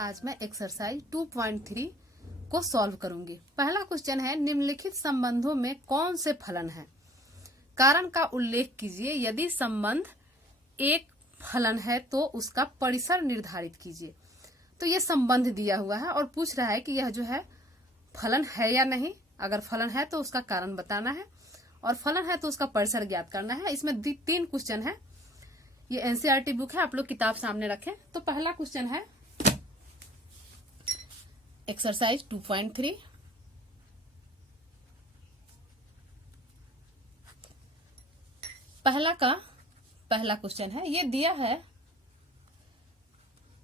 आज मैं एक्सरसाइज 2.3 को सॉल्व करूंगी। पहला क्वेश्चन है, निम्नलिखित संबंधों में कौन से फलन हैं? कारण का उल्लेख कीजिए। यदि संबंध एक फलन है तो उसका परिसर निर्धारित कीजिए। तो ये संबंध दिया हुआ है और पूछ रहा है कि यह जो है फलन है या नहीं। अगर फलन है तो उसका कारण बताना है और फलन है तो उसका परिसर ज्ञात करना है। इसमें 3 क्वेश्चन है। ये एनसीईआरटी बुक है, आप लोग किताब सामने रखें। तो पहला क्वेश्चन है एक्सरसाइज 2.3। पहला क्वेश्चन है, ये दिया है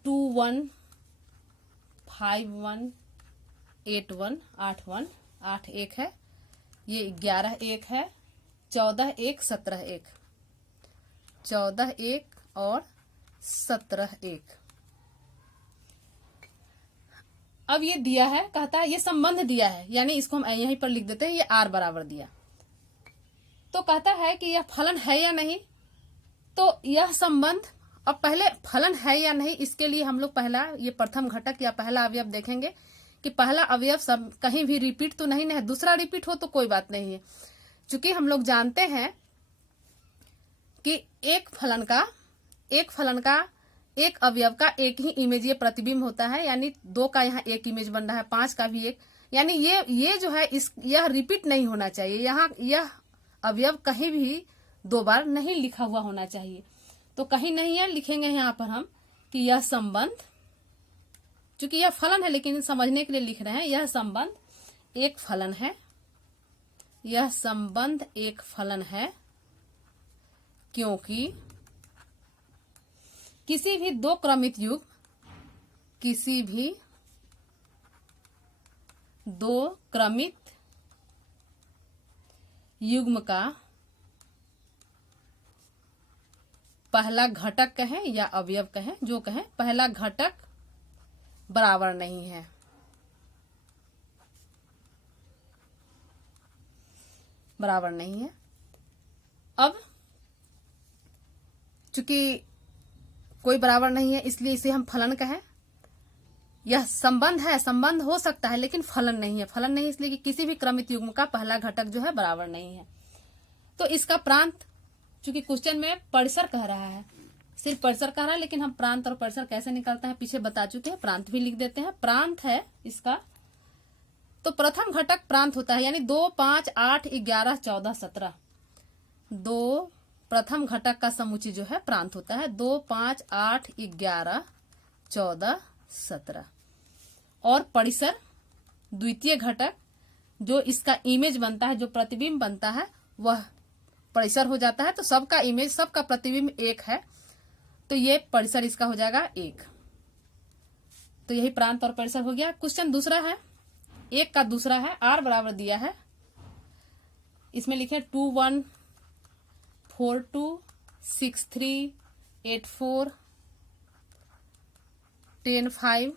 2 1 5 1 8 1 8 1 8 1 है, ये 11 1 है, 14 1 17 1 14 1 और 17 1। अब ये दिया है, कहता है ये संबंध दिया है, यानी इसको हम यहीं पर लिख देते हैं, ये r बराबर दिया। तो कहता है कि यह फलन है या नहीं। तो यह संबंध, अब पहले फलन है या नहीं इसके लिए हम लोग पहला ये प्रथम घटक या पहला अवयव देखेंगे कि पहला अवयव सब कहीं भी रिपीट तो नहीं है। दूसरा रिपीट हो तो कोई बात नहीं है, क्योंकि हम लोग जानते हैं कि एक फलन का एक अवयव का एक ही इमेज ये प्रतिबिंब होता है, यानी 2 का यहाँ एक इमेज बन रहा है, 5 का भी एक, यानी ये जो है यह रिपीट नहीं होना चाहिए। यहाँ यह अवयव कहीं भी 2 बार नहीं लिखा हुआ होना चाहिए। तो कहीं नहीं है, लिखेंगे यहाँ पर हम कि यह संबंध, चूंकि यह फलन है लेकिन समझने के लिए लिख रहे हैं, यह संबंध एक फलन है। यह संबंध एक फलन है क्योंकि किसी भी 2 क्रमित युग्म का पहला घटक कहें या अवयव कहें, जो कहें, पहला घटक बराबर नहीं है। अब चूंकि कोई बराबर नहीं है इसलिए इसे हम फलन कहें। यह संबंध है, संबंध हो सकता है लेकिन फलन नहीं है। फलन नहीं इसलिए कि किसी भी क्रमित युग्म का पहला घटक जो है बराबर नहीं है। तो इसका प्रांत, चूंकि क्वेश्चन में परिसर कह रहा है, सिर्फ परिसर कह रहा है, लेकिन हम प्रांत और परिसर कैसे निकालते हैं पीछे बता चुके हैं। प्रांत भी लिख देते हैं। प्रांत है इसका, तो प्रथम घटक प्रांत होता है, यानी 2 5 8 11 14 17। 2 प्रथम घटक का समुच्चय जो है प्रांत होता है। 2 5 8 11 14 17। और परिसर द्वितीय घटक, जो इसका इमेज बनता है, जो प्रतिबिंब बनता है, वह परिसर हो जाता है। तो सबका इमेज, सबका प्रतिबिंब 1 है, तो ये परिसर इसका हो जाएगा 1। तो यही प्रांत और परिसर हो गया। क्वेश्चन दूसरा है, 1 का दूसरा है, r बराबर दिया है, इसमें लिखे 2 1 4 2 6 3 8 4 10 5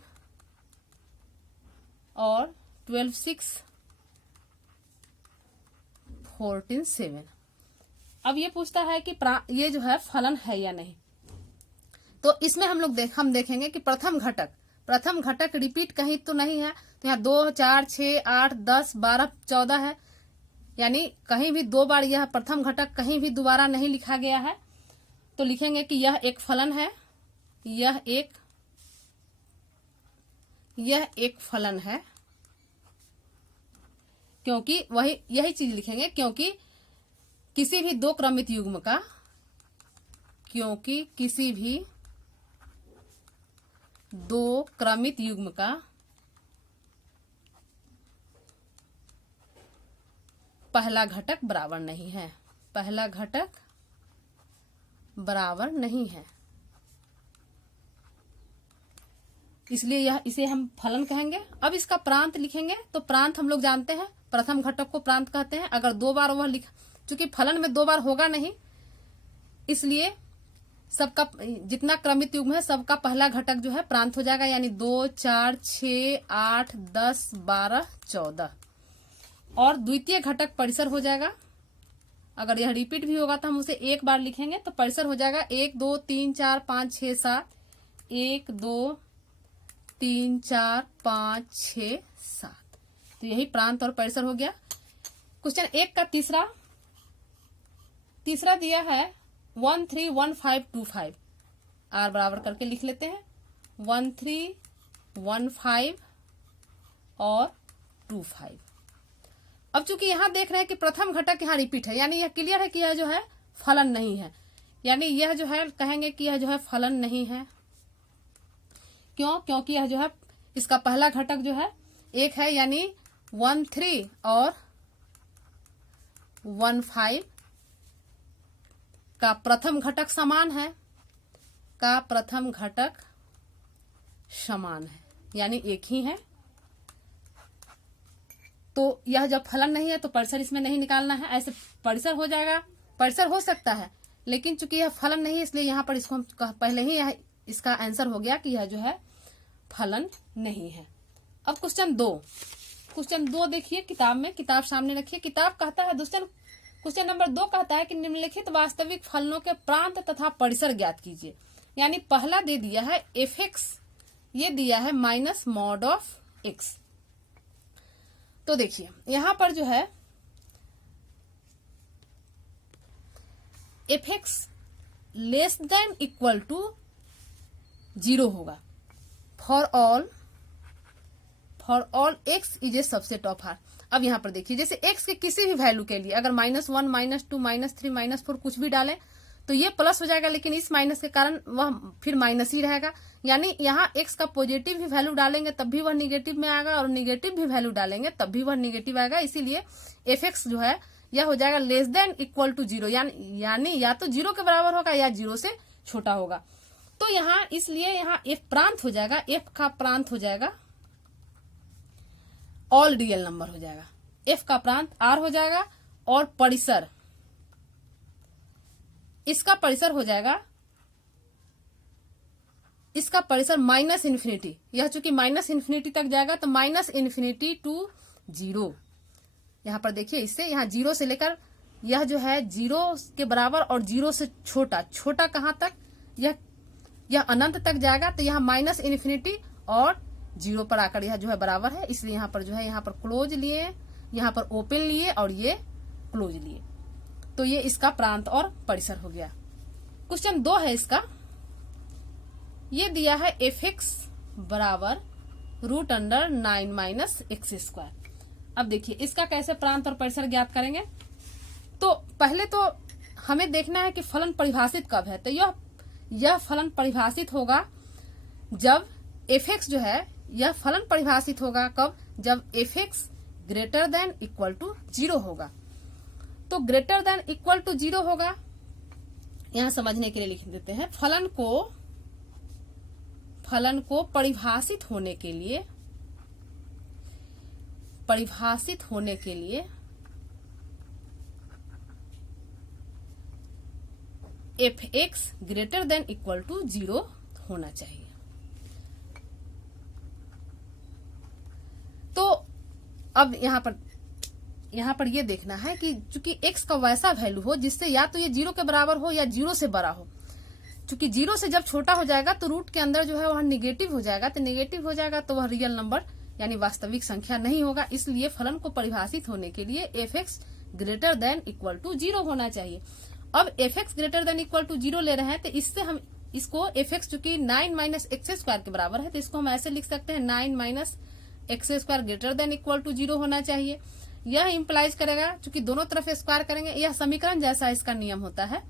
और 12 6 14 7। अब ये पूछता है कि ये जो है फलन है या नहीं। तो इसमें हम देखेंगे कि प्रथम घटक रिपीट कहीं तो नहीं है। तो यहाँ 2 4 6 8 10 12 14 है, यानी कहीं भी 2 बार यह प्रथम घटक कहीं भी दोबारा नहीं लिखा गया है। तो लिखेंगे कि यह एक फलन है। यह एक फलन है क्योंकि यही चीज लिखेंगे, क्योंकि किसी भी 2 क्रमित युग्म का, पहला घटक बराबर नहीं है। पहला घटक बराबर नहीं है, इसलिए इसे हम फलन कहेंगे। अब इसका प्रांत लिखेंगे। तो प्रांत हम लोग जानते हैं, प्रथम घटक को प्रांत कहते हैं। अगर 2 बार वह चूंकि फलन में 2 बार होगा नहीं, इसलिए सबका जितना क्रमित युग्म है सबका पहला घटक जो है प्रांत हो जाएगा, यानी 2 4 6 8 10 12 14। और द्वितीय घटक परिसर हो जाएगा। अगर यह रिपीट भी होगा तो हम उसे 1 बार लिखेंगे, तो परिसर हो जाएगा 1 2 3 4 5 6 7 1 2 3 4 5 6 7। तो यही प्रांत और परिसर हो गया। क्वेश्चन 1 का तीसरा दिया है 1 3 1 5 2 5। आर बराबर करके लिख लेते हैं 1 3 1 5 और 2 5। अब चूंकि यहां देख रहे हैं कि प्रथम घटक यहां रिपीट है, यानी यह क्लियर है कि यह जो है फलन नहीं है, यानी यह जो है कहेंगे कि यह जो है फलन नहीं है। क्यों? क्योंकि यह जो है इसका पहला घटक जो है 1 है, यानी 1 3 और 1 5 का प्रथम घटक समान है, यानी एक ही है। तो यह जब फलन नहीं है तो परिसर इसमें नहीं निकालना है, ऐसे परिसर हो जाएगा। परिसर हो सकता है, लेकिन चूंकि यह फलन नहीं है इसलिए यहाँ पर इसको हम पहले ही यह इसका आंसर हो गया कि यह जो है फलन नहीं है। अब क्वेश्चन 2 देखिए किताब में, किताब सामने रखिए। किताब कहता है दोस्तों, क्वेश्चन नंबर 2 कहता है कि निम्नलिखित वास्तविक फलनों के प्रांत तथा परिसर ज्ञात कीजिए। यानी पहला दे दिया है f(x), ये दिया है -mod(x). तो देखिए यहां पर जो है f(x) < 0 होगा for all x is a subset of R। अब यहां पर देखिए जैसे x के किसी भी वैल्यू के लिए अगर -1 -2 -3 -4 कुछ भी डालें तो ये प्लस हो जाएगा, लेकिन इस माइनस के कारण वह फिर माइनस ही रहेगा। यानी यहाँ x का पॉजिटिव भी वैल्यू डालेंगे तब भी वह निगेटिव में आएगा और निगेटिव भी वैल्यू डालेंगे तब भी वह निगेटिव आएगा। इसीलिए f(x) जो है यह हो जाएगा < 0, यानी या तो 0 के बराबर होगा या 0 से छोटा होगा। तो यहाँ इसलिए यहाँ f प्रांत हो जाएगा, f का प्रांत हो जाएगा ऑल रियल नंबर हो जाएगा, f का प्रांत R हो जाएगा और परिसर, इसका परिसर हो जाएगा, इसका परिसर -∞। यह चूंकि -∞ तक जाएगा तो -∞ टू 0। यहां पर देखिए इससे यहाँ 0 से लेकर यह जो है 0 के बराबर और 0 से छोटा कहां तक, यह अनंत तक जाएगा। तो यहाँ -∞ और 0 पर आकर यह जो है बराबर है, इसलिए यहाँ पर जो है यहाँ पर क्लोज लिए, यहाँ पर ओपन लिए और ये क्लोज लिए। तो ये इसका प्रांत और परिसर हो गया। क्वेश्चन 2 है इसका, ये दिया है f(x) बराबर √9 - x²। अब देखिए इसका कैसे प्रांत और परिसर ज्ञात करेंगे। तो पहले तो हमें देखना है कि फलन परिभाषित कब है। तो यह फलन परिभाषित होगा जब f(x) जो है यह फलन परिभाषित होगा कब, जब f(x) > 0 होगा। तो > 0 होगा, यहां समझने के लिए लिख देते हैं। फलन को परिभाषित होने के लिए f(x) > 0 होना चाहिए। तो अब यहाँ पर ये देखना है कि चूंकि x का वैसा वैल्यू हो जिससे या तो ये 0 के बराबर हो या 0 से बड़ा हो। चूंकि 0 से जब छोटा हो जाएगा तो रूट के अंदर जो है वह निगेटिव हो जाएगा, तो निगेटिव हो जाएगा तो वह रियल नंबर यानी वास्तविक संख्या नहीं होगा। इसलिए फलन को परिभाषित होने के लिए f(x) > 0 होना चाहिए। अब f(x) > 0 ले रहे हैं तो इससे हम इसको f(x) चूंकि 9 - x² के बराबर है तो इसको हम ऐसे लिख सकते हैं 9 - x² > 0 होना चाहिए। यह इंप्लाइज करेगा चूंकि दोनों तरफ स्क्वायर करेंगे, यह समीकरण जैसा इसका नियम होता है,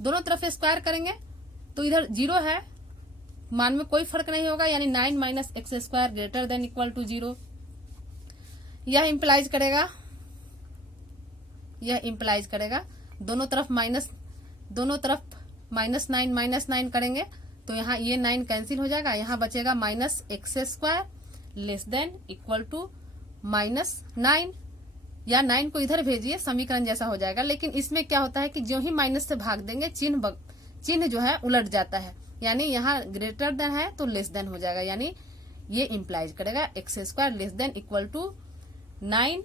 दोनों तरफ स्क्वायर करेंगे तो इधर 0 है, मान में कोई फर्क नहीं होगा, यानी 9 - x² > 0। यह इंप्लाइज करेगा दोनों तरफ -9 करेंगे तो यहाँ ये 9 कैंसिल हो जाएगा, यहाँ बचेगा -x² < -9, या 9 को इधर भेजिए समीकरण जैसा हो जाएगा। लेकिन इसमें क्या होता है कि जो ही माइनस से भाग देंगे चिन्ह जो है उलट जाता है, यानी यहाँ ग्रेटर देन है तो लेस देन हो जाएगा, यानी ये इंप्लाइज करेगा x² < 9।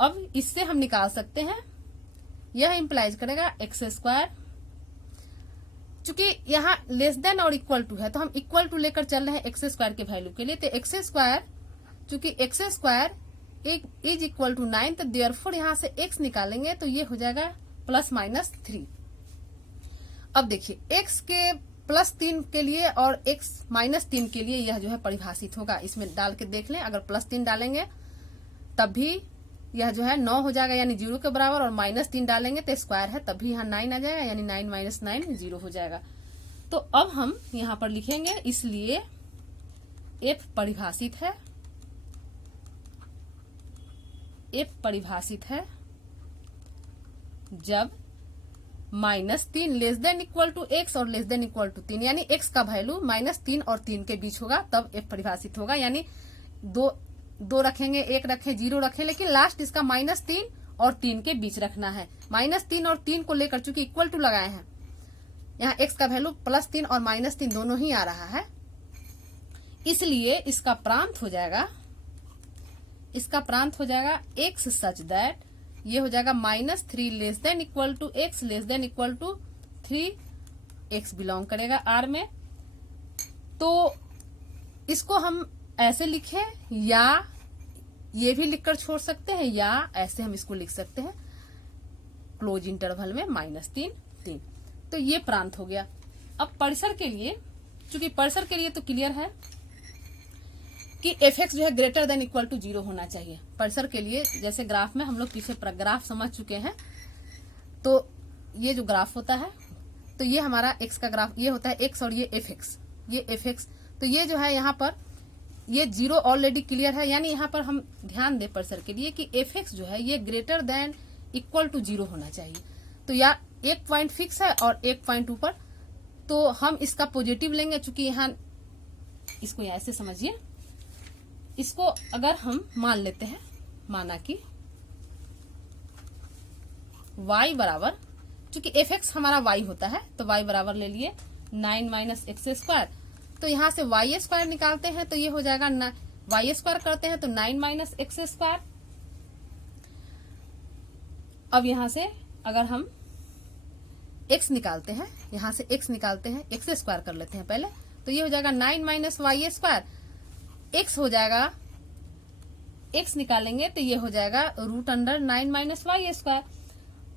अब इससे हम निकाल सकते हैं, यह इंप्लाइज करेगा x² चूंकि यहाँ लेस देन और इक्वल टू है तो हम इक्वल टू लेकर चल रहे हैं एक्स स्क्वायर के वैल्यू के लिए। तो एक्स स्क्वायर, चूंकि X square is equal to 9, तो देयरफॉर यहाँ से एक्स निकालेंगे तो ये हो जाएगा +-3। अब देखिए एक्स के +3 के लिए और x -3 के लिए यह जो है परिभाषित होगा। इसमें डाल के देख लें, अगर +3 डालेंगे तब भी यह जो है 9 हो जाएगा यानी 0 के बराबर, और -3 डालेंगे तो स्क्वायर है तब भी यहाँ 9 आ जाएगा यानी 9 - 9 0 हो जाएगा। तो अब हम यहाँ पर लिखेंगे, इसलिए f परिभाषित है, f परिभाषित है जब -3 less than equal to x और लेस देन इक्वल टू 3, यानी x का वैल्यू -3 और 3 के बीच होगा तब f परिभाषित होगा। यानी दो रखेंगे, 1 रखें, 0 रखें, लेकिन लास्ट इसका -3 और 3 के बीच रखना है। -3 और 3 को लेकर चूंकि इक्वल टू लगाए हैं, यहाँ x का वैल्यू +3 और -3 दोनों ही आ रहा है, इसलिए इसका प्रांत हो जाएगा, x सच दैट ये हो जाएगा -3 less than equal to x less than equal to 3, x belong करेगा r में। तो इसको हम ऐसे लिखें या ये भी लिखकर छोड़ सकते हैं, या ऐसे हम इसको लिख सकते हैं क्लोज इंटरवल में -3। तो ये प्रांत हो गया। अब परिसर के लिए, चूंकि परिसर के लिए तो क्लियर है कि fx जो है ग्रेटर देन इक्वल टू 0 होना चाहिए। परिसर के लिए जैसे ग्राफ में हम लोग पीछे ग्राफ समझ चुके हैं, तो ये जो ग्राफ होता है तो ये हमारा x का ग्राफ, ये होता है x और ये fx, तो ये जो है यहाँ पर ये 0 ऑलरेडी क्लियर है, यानी यहाँ पर हम ध्यान दें परिसर के लिए कि fx जो है ये ग्रेटर देन इक्वल टू 0 होना चाहिए। तो या एक पॉइंट फिक्स है और एक पॉइंट ऊपर, तो हम इसका पॉजिटिव लेंगे, चूंकि यहाँ इसको ऐसे समझिए, इसको अगर हम मान लेते हैं, माना कि y बराबर, चूंकि fx हमारा y होता है तो y बराबर ले लिए 9 - x², तो यहाँ से y² निकालते हैं तो ये हो जाएगा y² करते हैं तो 9 - x²। अब यहाँ से अगर हम x निकालते हैं, यहाँ से x निकालते हैं, x² कर लेते हैं पहले, तो ये हो जाएगा 9 - y², x हो जाएगा, x निकालेंगे तो ये हो जाएगा √9 - y²।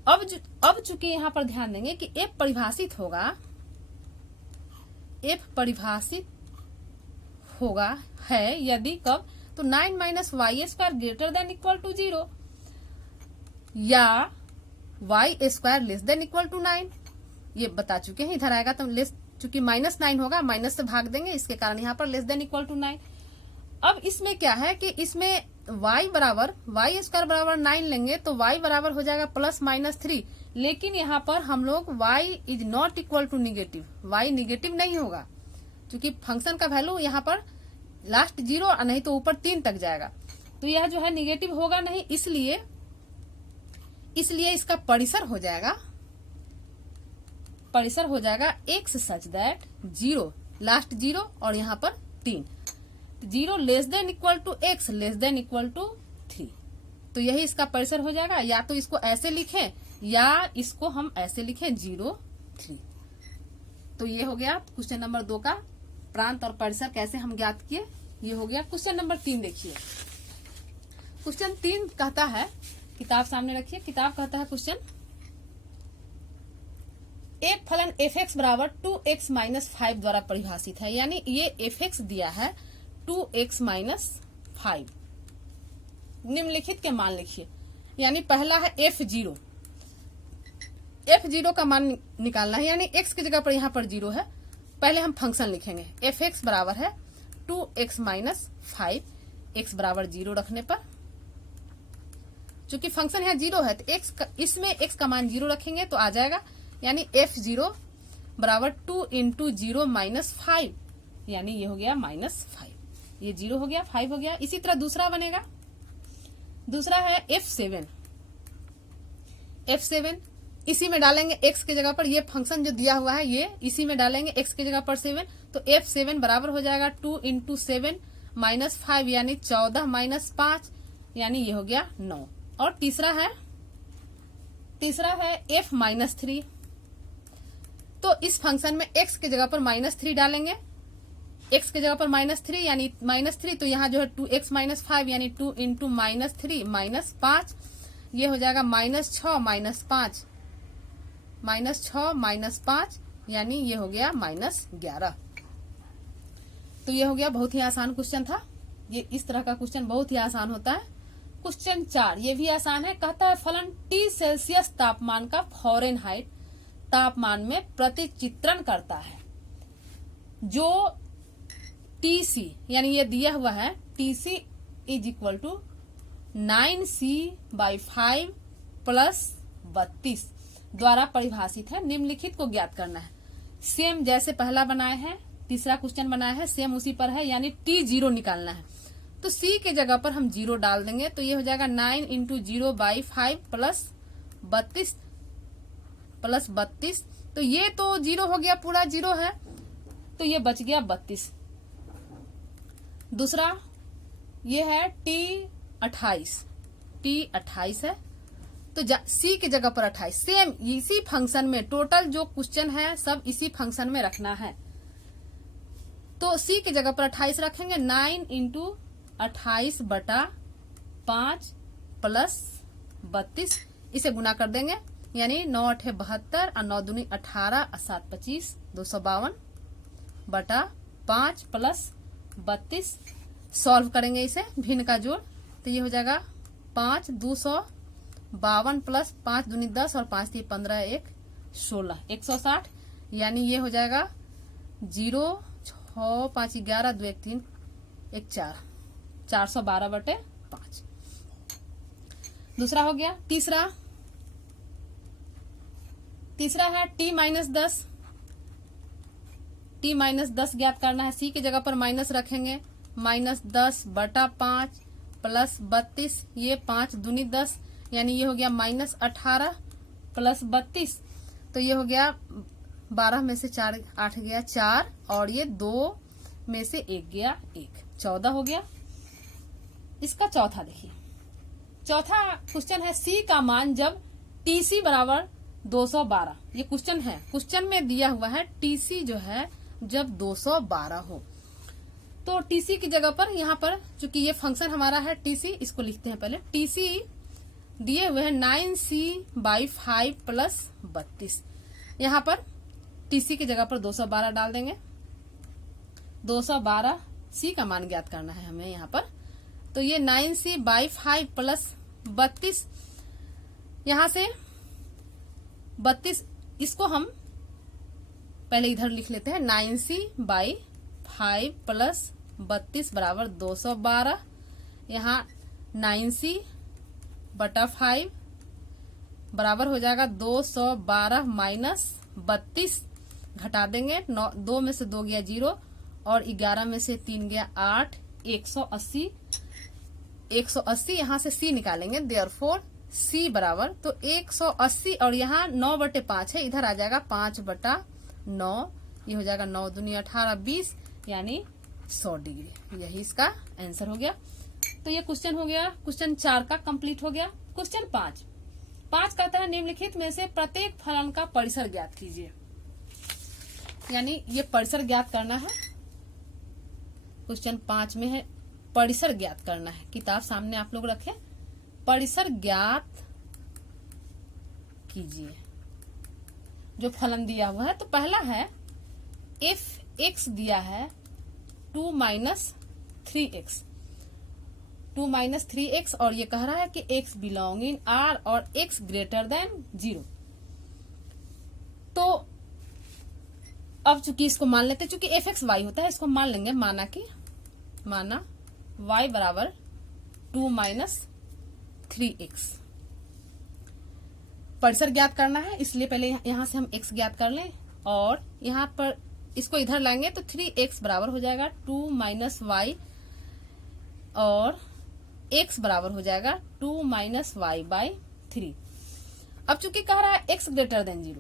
अब चूंकि यहाँ पर ध्यान देंगे कि f परिभाषित होगा है यदि कब, तो 9 - y² greater than equal to 0 या y² less than equal to 9, ये बता चुके हैं। इधर आएगा तो लेस, चूंकि -9 होगा, माइनस से भाग देंगे, इसके कारण यहाँ पर लेस देन इक्वल टू 9। अब इसमें क्या है कि इसमें y² बराबर 9 लेंगे तो y बराबर हो जाएगा +-3, लेकिन यहाँ पर हम लोग y is not equal to negative, y negative नहीं होगा, क्योंकि फंक्शन का वैल्यू यहाँ पर लास्ट 0 नहीं तो ऊपर 3 तक जाएगा, तो यह जो है निगेटिव होगा नहीं, इसलिए इसका परिसर हो जाएगा x सच दैट 0 लास्ट 0 और यहाँ पर 3, 0 less than equal to x less than equal to 3, तो यही इसका परिसर हो जाएगा। या तो इसको ऐसे लिखें या इसको हम ऐसे लिखें 0, 3। तो ये हो गया क्वेश्चन नंबर 2 का प्रांत और परिसर कैसे हम ज्ञात किए, ये हो गया। क्वेश्चन नंबर 3 देखिए। क्वेश्चन 3 कहता है, किताब सामने रखिए, किताब कहता है क्वेश्चन, एक फलन fx बराबर 2x - 5 द्वारा परिभाषित है, यानी ये fx दिया है 2x - 5, निम्नलिखित के मान लिखिए। यानी पहला है f0 का मान निकालना है, यानी x की जगह पर यहाँ पर 0 है। पहले हम फंक्शन लिखेंगे, fx बराबर है 2x - 5, x बराबर 0 रखने पर, चूंकि फंक्शन यहाँ 0 है तो इसमें x का मान 0 रखेंगे तो आ जाएगा, यानी f0 बराबर 2 × 0 - 5, यानी ये हो गया -5, ये 0 हो गया, 5 हो गया। इसी तरह दूसरा बनेगा, दूसरा है f7 इसी में डालेंगे x की जगह पर, ये फंक्शन जो दिया हुआ है ये इसी में डालेंगे x की जगह पर 7, तो f7 बराबर हो जाएगा 2 × 7 - 5, यानी 14 - 5, यानी ये हो गया 9। और तीसरा है f -3, तो इस फंक्शन में x की जगह पर -3 डालेंगे, x की जगह पर -3 यानी -3, तो यहाँ जो है 2x - 5 यानी 2 इंटू -3 -5, ये हो जाएगा -6 -5 यानी ये हो गया -11। तो ये हो गया, बहुत ही आसान क्वेश्चन था। ये इस तरह का क्वेश्चन बहुत ही आसान होता है। क्वेश्चन 4 ये भी आसान है। कहता है फलन T सेल्सियस तापमान का फ़ारेनहाइट तापमान में प्रतिचित्रण करता है, जो TC यानी ये दिया हुआ है TC is equal to 9C/5 + 32 द्वारा परिभाषित है। निम्नलिखित को ज्ञात करना है। सेम जैसे पहला बनाए हैं, तीसरा क्वेश्चन बनाया है, सेम उसी पर है, यानी T0 निकालना है। तो C के जगह पर हम 0 डाल देंगे, तो ये हो जाएगा 9 × 0/5 + 32 तो ये तो 0 हो गया, पूरा 0 है, तो ये बच गया 32। दूसरा ये है T28 है, तो C की जगह पर 28, सेम इसी फंक्शन में टोटल जो क्वेश्चन है सब इसी फंक्शन में रखना है। तो C की जगह पर 28 रखेंगे, 9 × 28/5 + 32, इसे गुना कर देंगे, यानी 9 × 8 = 72 और 9 दूनी 18 और 7 × 25 252/5 + 32। सॉल्व करेंगे इसे, भिन्न का जोड़, तो ये हो जाएगा 5 252 + 5 दूनी 10 और 5 3 15 1 16 160, यानी ये हो जाएगा 0 6 5 11 2 1 3 1 4 412/5। दूसरा हो गया। तीसरा है T-10 ज्ञात करना है। C की जगह पर माइनस रखेंगे, -10/5 + 32, ये 5 दूनी 10 यानी ये हो गया -18 + 32, तो ये हो गया 12 में से 4 8 गया 4 और ये 2 में से 1 गया 1, 14 हो गया। इसका चौथा देखिए, चौथा क्वेश्चन है C का मान जब TC = 212। ये क्वेश्चन है, क्वेश्चन में दिया हुआ है TC जो है जब 212 हो, तो TC की जगह पर यहाँ पर चूंकि ये फंक्शन हमारा है TC, इसको लिखते हैं पहले। TC दिए हुए हैं 9C/5 + 32, यहाँ पर TC की जगह पर 212 डाल देंगे। 212 C का मान ज्ञात करना है हमें यहाँ पर, तो ये 9C/5 + 32, यहाँ से 32 इसको हम पहले इधर लिख लेते हैं, 9C/5 + 32 = 212, यहाँ 9C/5 बराबर हो जाएगा 212 - 32, घटा देंगे, 2 में से 2 गया 0 और 11 में से 3 गया 8, 180 यहाँ से C निकालेंगे, देयरफॉर C बराबर, तो 180 और यहाँ 9/5 है, इधर आ जाएगा 5/9, ये हो जाएगा 9 दूनी 18 20 यानी 100 डिग्री। यही इसका आंसर हो गया। तो ये क्वेश्चन हो गया, क्वेश्चन 4 का कंप्लीट हो गया। क्वेश्चन 5 कहता है निम्नलिखित में से प्रत्येक फलन का परिसर ज्ञात कीजिए, यानी ये परिसर ज्ञात करना है। क्वेश्चन 5 में है परिसर ज्ञात करना है, किताब सामने आप लोग रखें, परिसर ज्ञात कीजिए जो फलन दिया हुआ है। तो पहला है f(x) दिया है 2 - 3x, 2 - 3x और ये कह रहा है कि x बिलोंगिंग R और x ग्रेटर देन 0। तो अब चूंकि इसको मान लेते, चूंकि f(x) y होता है, इसको मान लेंगे, माना y बराबर 2 - 3x। परिसर ज्ञात करना है, इसलिए पहले यहां से हम x ज्ञात कर लें और यहाँ पर इसको इधर लाएंगे तो 3x बराबर हो जाएगा 2 - y और x बराबर हो जाएगा 2 - y/3। अब चूंकि कह रहा है x ग्रेटर देन 0,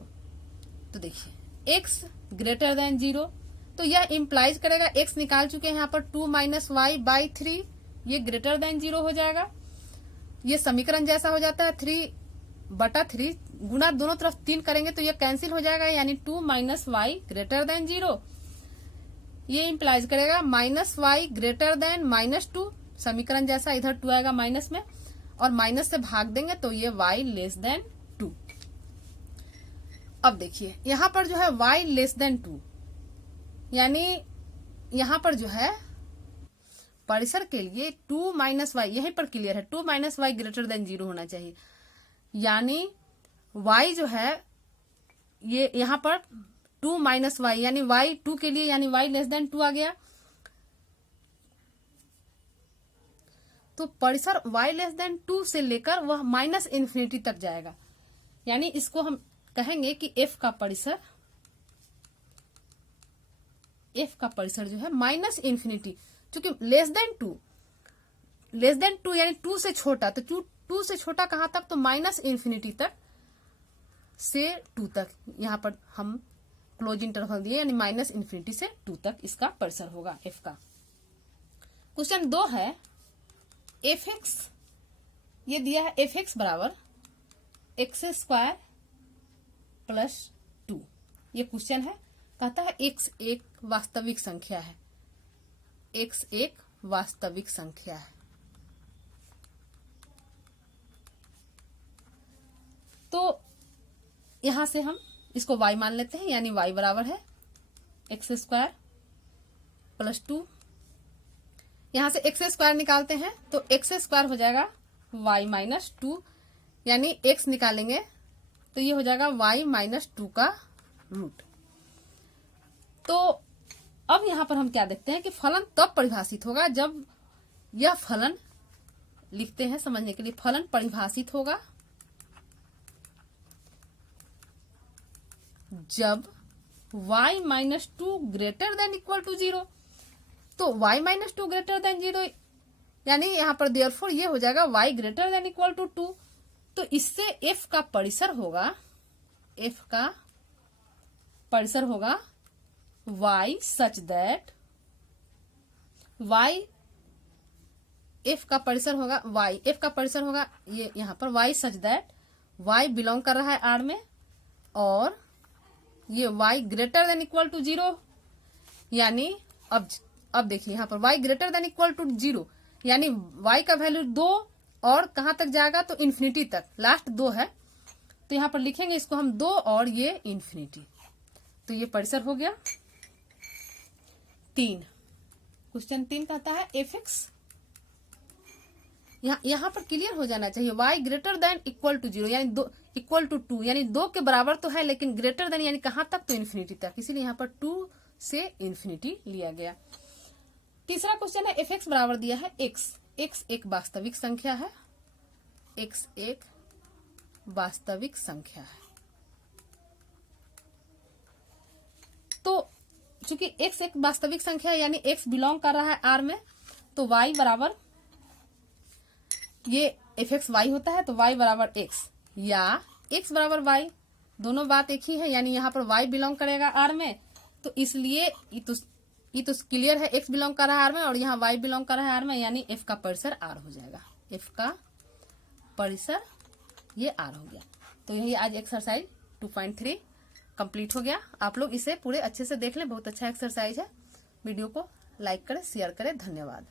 तो देखिए x ग्रेटर देन 0, तो यह इम्प्लाइज करेगा, x निकाल चुके हैं यहाँ पर 2 - y/3, ये ग्रेटर देन 0 हो जाएगा। ये समीकरण जैसा हो जाता है, 3 बटा 3 गुना दोनों तरफ 3 करेंगे तो ये कैंसिल हो जाएगा, यानी 2 माइनस वाई ग्रेटर देन 0। ये इंप्लाइज करेगा माइनस वाई ग्रेटर देन -2, समीकरण जैसा इधर 2 आएगा माइनस में, और माइनस से भाग देंगे तो ये y लेस देन 2। अब देखिए यहां पर जो है y लेस देन 2, यानी यहां पर जो है परिसर के लिए 2 माइनस वाई, यहीं पर क्लियर है, 2 माइनस वाई ग्रेटर देन 0 होना चाहिए, यानी y जो है ये यहां पर 2 माइनस वाई, यानी y 2 के लिए, यानी y लेस देन 2 आ गया। तो परिसर y लेस देन 2 से लेकर वह माइनस इन्फिनिटी तक जाएगा, यानी इसको हम कहेंगे कि f का परिसर जो है माइनस इन्फिनिटी, क्योंकि लेस देन 2 यानी 2 से छोटा, तो 2 से छोटा कहां तक, तो माइनस इन्फिनिटी तक से 2 तक, यहां पर हम क्लोज इंटरवल दिए, यानी माइनस इन्फिनिटी से 2 तक इसका परिसर होगा f का। क्वेश्चन 2 है fx, ये दिया है fx बराबर x² प्लस 2, ये क्वेश्चन है, कहता है x एक वास्तविक संख्या है, x एक वास्तविक संख्या है। तो यहां से हम इसको y मान लेते हैं, यानी y बराबर है x² प्लस 2, यहां से x² निकालते हैं तो x² हो जाएगा y माइनस 2, यानी x निकालेंगे तो ये हो जाएगा y माइनस 2 का रूट। तो अब यहां पर हम क्या देखते हैं कि फलन तब परिभाषित होगा जब यह फलन, लिखते हैं समझने के लिए, फलन परिभाषित होगा जब y minus 2 greater than equal to 0। तो y माइनस 2 ग्रेटर देन 0, यानी यहां पर देयरफॉर ये हो जाएगा y greater than equal to 2। तो इससे f का परिसर होगा y सच दैट f का परिसर होगा ये यहां पर y such that y belong कर रहा है R में, और ये y greater than equal to 0, यानी अब देखिए यहां पर y greater than equal to 0, यानी y का वैल्यू 2 और कहां तक जाएगा, तो इन्फिनिटी तक, लास्ट 2 है, तो यहां पर लिखेंगे इसको हम 2 और ये इन्फिनिटी, तो ये परिसर हो गया। 3 क्वेश्चन 3 कहता है fx, यहां पर क्लियर हो जाना चाहिए, y greater than equal to 0, यानी 2 इक्वल टू 2, यानी 2 के बराबर तो है, लेकिन ग्रेटर देन यानी कहां तक, तो इन्फिनिटी तक, इसीलिए यहां पर 2 से इन्फिनिटी लिया गया। तीसरा क्वेश्चन है fx बराबर दिया है x एक वास्तविक संख्या है, x एक वास्तविक संख्या है। तो चूंकि x एक वास्तविक संख्या है, यानी x बिलोंग कर रहा है R में, तो y बराबर, ये fx y होता है, तो y बराबर x या x बराबर y, दोनों बात एक ही है, यानी यहाँ पर y बिलोंग करेगा R में, तो इसलिए ये तो क्लियर है, x बिलोंग कर रहा है R में और यहाँ y बिलोंग कर रहा है R में, यानी f का परिसर R हो जाएगा, f का परिसर ये R हो गया। तो यही आज एक्सरसाइज 2.3 कंप्लीट हो गया। आप लोग इसे पूरे अच्छे से देख लें, बहुत अच्छा एक्सरसाइज है। वीडियो को लाइक करें, शेयर करें, धन्यवाद।